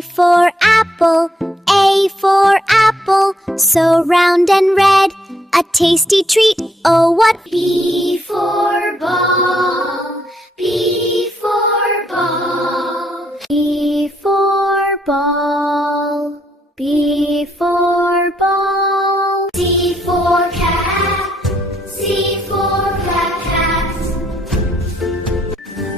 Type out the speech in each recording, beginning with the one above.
for apple, A for apple, so round and red, a tasty treat, oh what. B for ball, B for ball, B for ball, B for ball. C for cat, C for cat,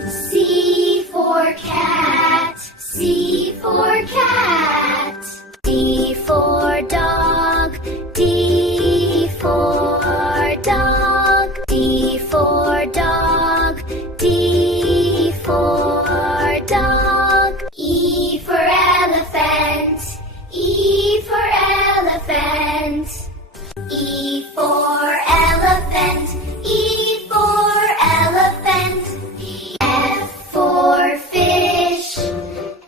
C for cat, C for cat. D for dog, D for dog, D for dog, D for dog. E for elephant, E for elephant, E for elephant, E for elephant. F for fish,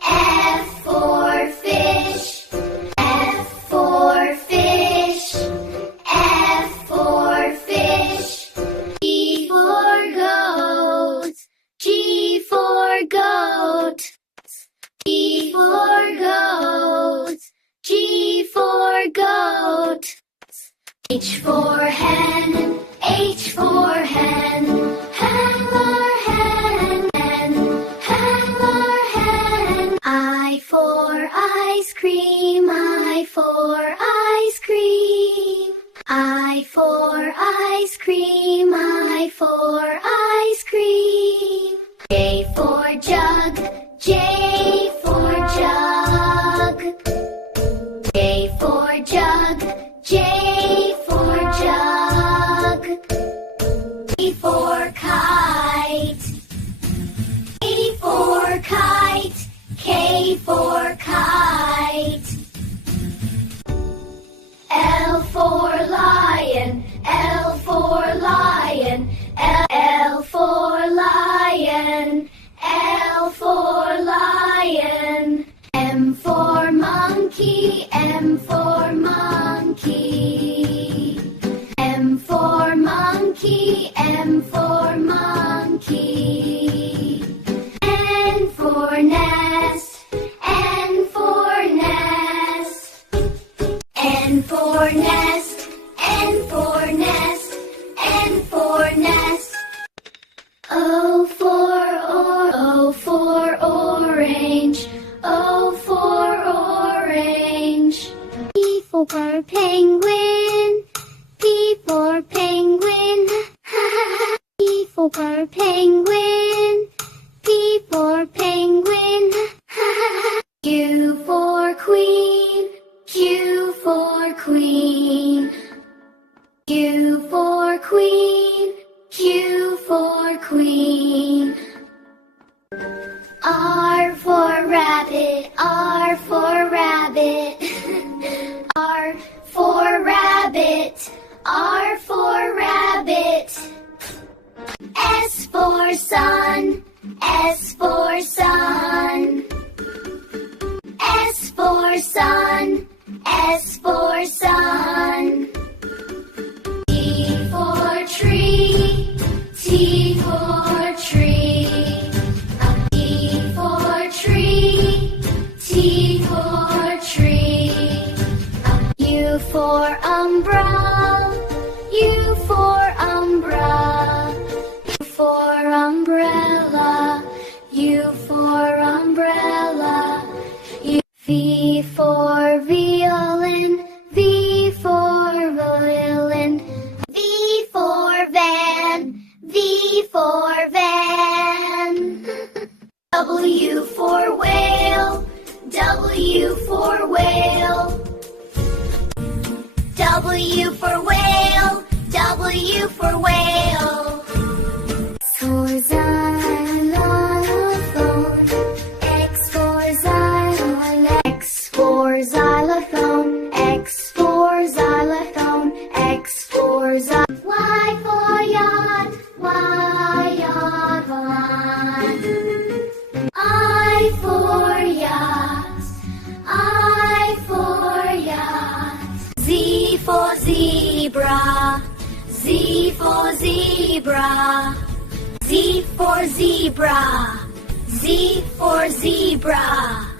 F for fish, F for fish, F for fish. G for goat, G for goat, G for goat, G for goat. H for hen, H for hen, hen or hen, hen, hen or hen. I for ice cream, I for ice cream, I for ice cream, I for ice cream. J for jug, J for jug, J for jug, J for jug. K for kite, K for kite, K for kite. L for lion, L for lion, L for lion, L for lion. M for monkey, M for monkey, M for monkey, M for monkey. N for nest, N for nest, N for nest, N for nest, N for nest. O for orange, O for orange. P for penguin, P for penguin, P for penguin, P for penguin. Q for queen, Q for queen, Q for queen, Q for queen. R for rabbit, R for rabbit, R for rabbit, R for rabbit. S for sun, S for sun, S for sun, S for sun. T for tree, T for tree, T for tree, T for tree. U for umbrella, U for umbrella, U for umbrella, U for umbrella. V for violin, V for violin, V for van, V for van. W for whale, W for whale, W for whale, W for whale. For xylophone, X for xylophone, X for xylophone, X for xylophone, X for xylophone. Y for yacht, Y yacht, yacht. I for yacht, I for yacht. Z for zebra, Z for zebra, Z for zebra, Z for zebra.